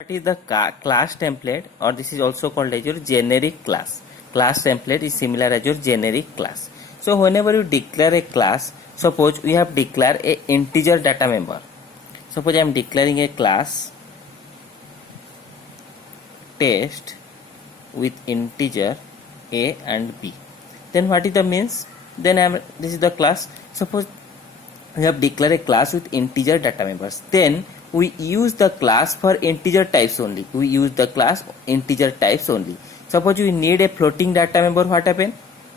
What is the class template, or this is also called as your generic class. Class template is similar as your generic class. So whenever you declare a class, suppose we have declared a integer data member. Suppose I am declaring a class test with integer a and b. Then what is the means? Then this is the class. Suppose we have declared a class with integer data members. Then we use the class for integer types only. Suppose we need a floating data member, what happen?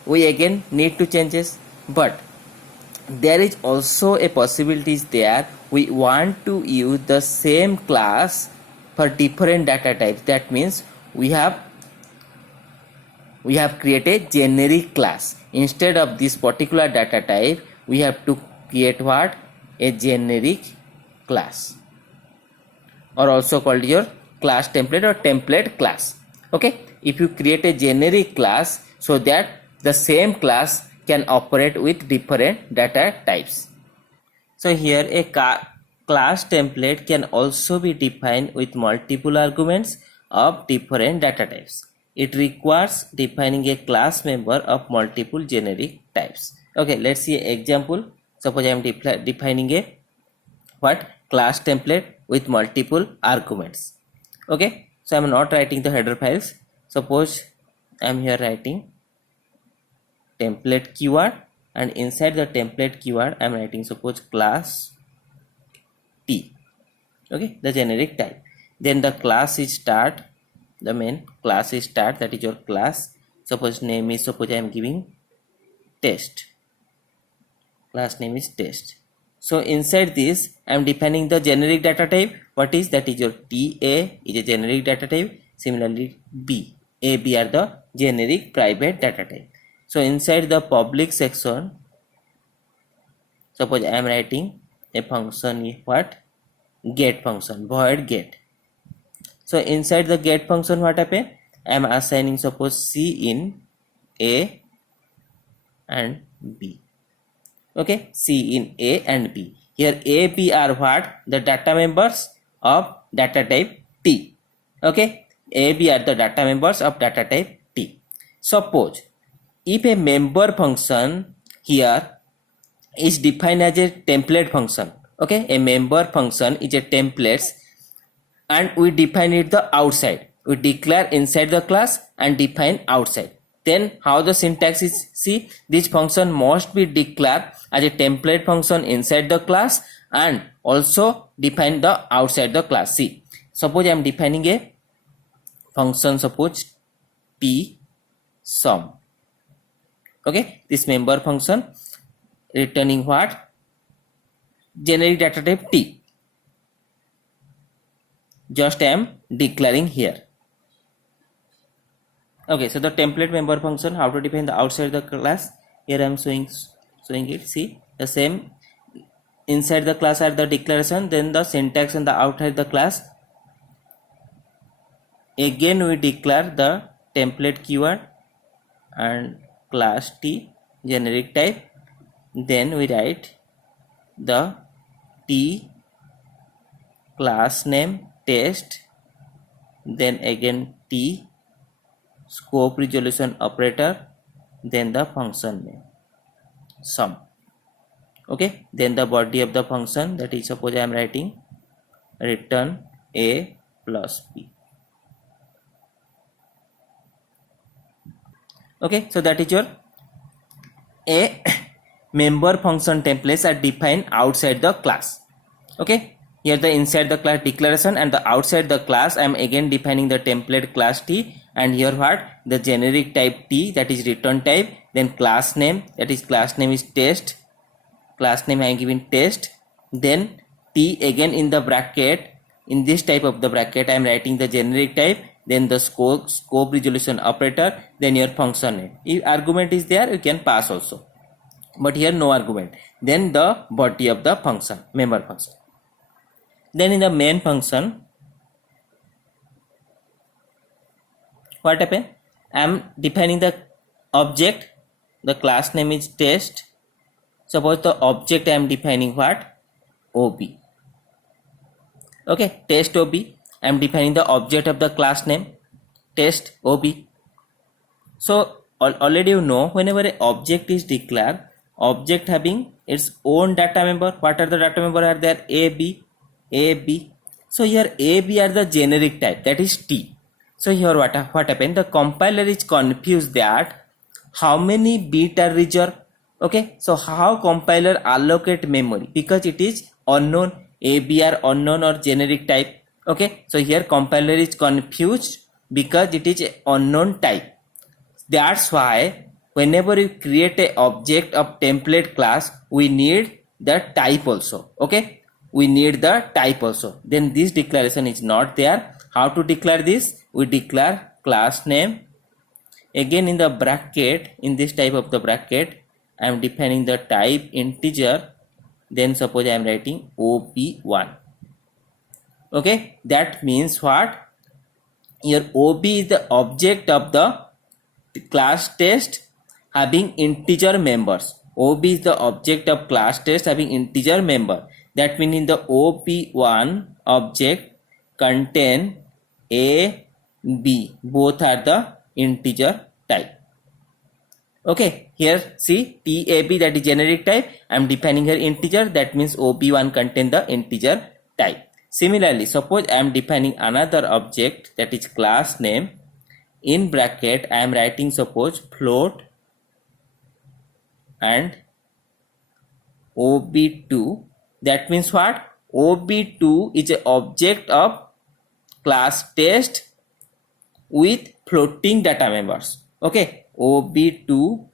We again need to changes. But there is also a possibility is there. We want to use the same class for different data types. That means we have created generic class. Instead of this particular data type, we have to create what? A generic class, or also called your class template or template class. Okay, if you create a generic class, so that the same class can operate with different data types. So here a class template can also be defined with multiple arguments of different data types. It requires defining a class member of multiple generic types. Okay, let's see an example. Suppose I am defining a class template with multiple arguments. Okay, so I am not writing the header files. Suppose I am here writing template keyword, and inside the template keyword I am writing suppose class T. Okay, the generic type. Then the class is start. The main class is start, that is your class. Suppose name is, suppose I am giving test. Class name is test. So inside this I am defining the generic data type. What is that? Is your TA is a generic data type. Similarly B, A, B are the generic private data type. So inside the public section, suppose I am writing a function what? Get function, void get. So inside the get function what happen? I am assigning suppose C in A and B. Okay, C in A and B. Here A, B are what? The data members of data type T. Okay, A, B are the data members of data type T. Suppose if a member function here is defined as a template function. Okay, a member function is a template, and we define it the outside. We declare inside the class and define outside. Then how the syntax is? See, this function must be declared as a template function inside the class and also define the outside the class. See, suppose I am defining a function, suppose T sum. Okay, this member function returning what? Generic data type T. Just I am declaring here. Okay, so the template member function, how to define the outside the class? Here I am showing it. See, the same inside the class are the declaration, then the syntax and the outside the class. Again we declare the template keyword and class T generic type. Then we write the T class name test, then again T scope resolution operator, then the function name sum. Okay, then the body of the function, that is suppose I am writing return A plus B. Okay, so that is your a member function templates are defined outside the class. Okay, here the inside the class declaration and the outside the class I am again defining the template class T, and here what? The generic type T, that is return type, then class name, that is class name is test, class name I am giving test, then T again in the bracket, in this type of the bracket I am writing the generic type, then the scope resolution operator, then your function name. If argument is there, you can pass also, but here no argument. Then the body of the function, member function. Then in the main function, what happen? I am defining the object, the class name is test. Suppose the object I am defining what? OB. Okay, test OB. I am defining the object of the class name test ob. So already you know, whenever an object is declared, object having its own data member. What are the data member are there? A, B, A, B. So here A, B are the generic type, that is T. So here what happened? The compiler is confused that how many bit are reserved. Okay, so how compiler allocate memory, because it is unknown, A, B are unknown or generic type. Okay, so here compiler is confused because it is unknown type. That's why whenever you create a object of template class, we need the type also. Okay, we need the type also. Then this declaration is not there. How to declare this? We declare class name. Again in the bracket, in this type of the bracket, I am defining the type integer. Then suppose I am writing ob1. Okay, that means what? Here ob is the object of the class test having integer members. Ob is the object of class test having integer member. That means in the ob1 object contain a, b, both are the integer type. Okay, here see tab, that is generic type. I am defining here integer, that means ob1 contain the integer type. Similarly, suppose I am defining another object, that is class name. In bracket I am writing suppose float and ob2. That means what? ob2 is an object of class test with floating data members. Okay, ob2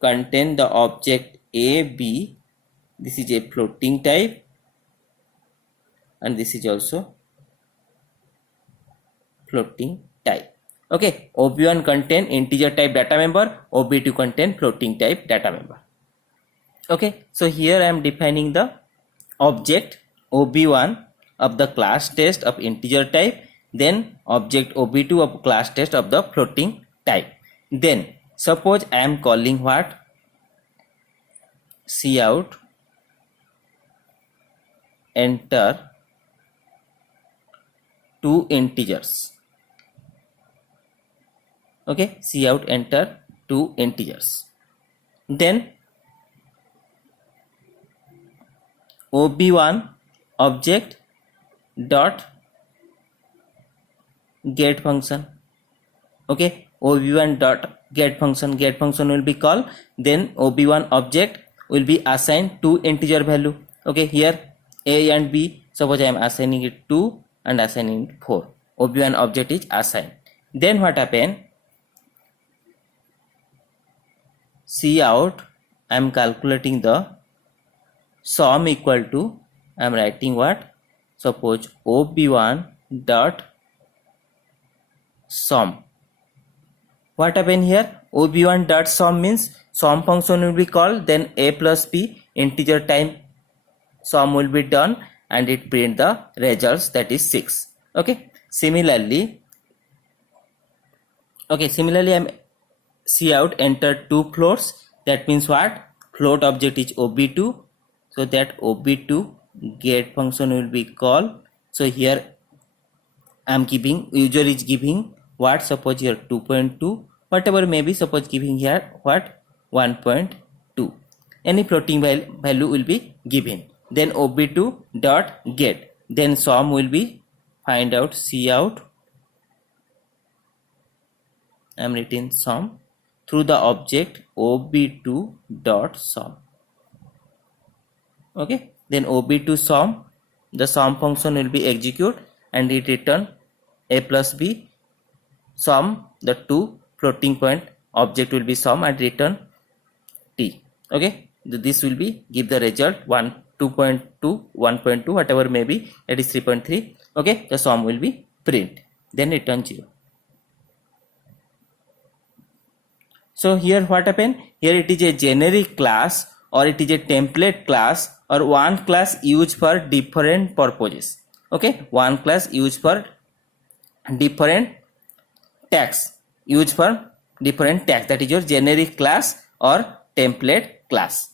contain the object ab. This is a floating type and this is also floating type. Okay, ob1 contain integer type data member, ob2 contain floating type data member. Okay, so here I am defining the object ob1 of the class test of integer type, then object ob2 of class test of the floating type. Then suppose I am calling what? Cout enter two integers. Okay, cout enter two integers. Then ob1 object dot get function. Okay, ob1 dot get function will be called. Then ob1 object will be assigned two integer value. Okay, here a and b, suppose I am assigning it 2 and assigning it 4. ob1 object is assigned. Then what happen? Cout, I am calculating the sum equal to, I am writing what? Suppose ob1 dot sum. What happened here? ob1 dot sum means sum function will be called, then a plus b integer time sum will be done and it print the results, that is 6. Okay, similarly I am cout enter two floats. That means what? Float object is ob2, so that ob2 get function will be called. So here I am giving, user is giving what? Suppose here 2.2, whatever may be, suppose giving here what? 1.2. Any floating value will be given. Then ob2 dot get, then sum will be find out cout. I am writing sum through the object ob2 dot sum. Okay, then ob2 sum, the sum function will be execute and it return a plus b sum, the two floating point object will be sum and return t. Okay, this will be give the result 1, 2.2, 1.2, whatever may be, that is 3.3. Okay, the sum will be print, then return 0. So here what happened? Here it is a generic class or it is a template class or one class used for different purposes. Okay, one class used for different tags, that is your generic class or template class.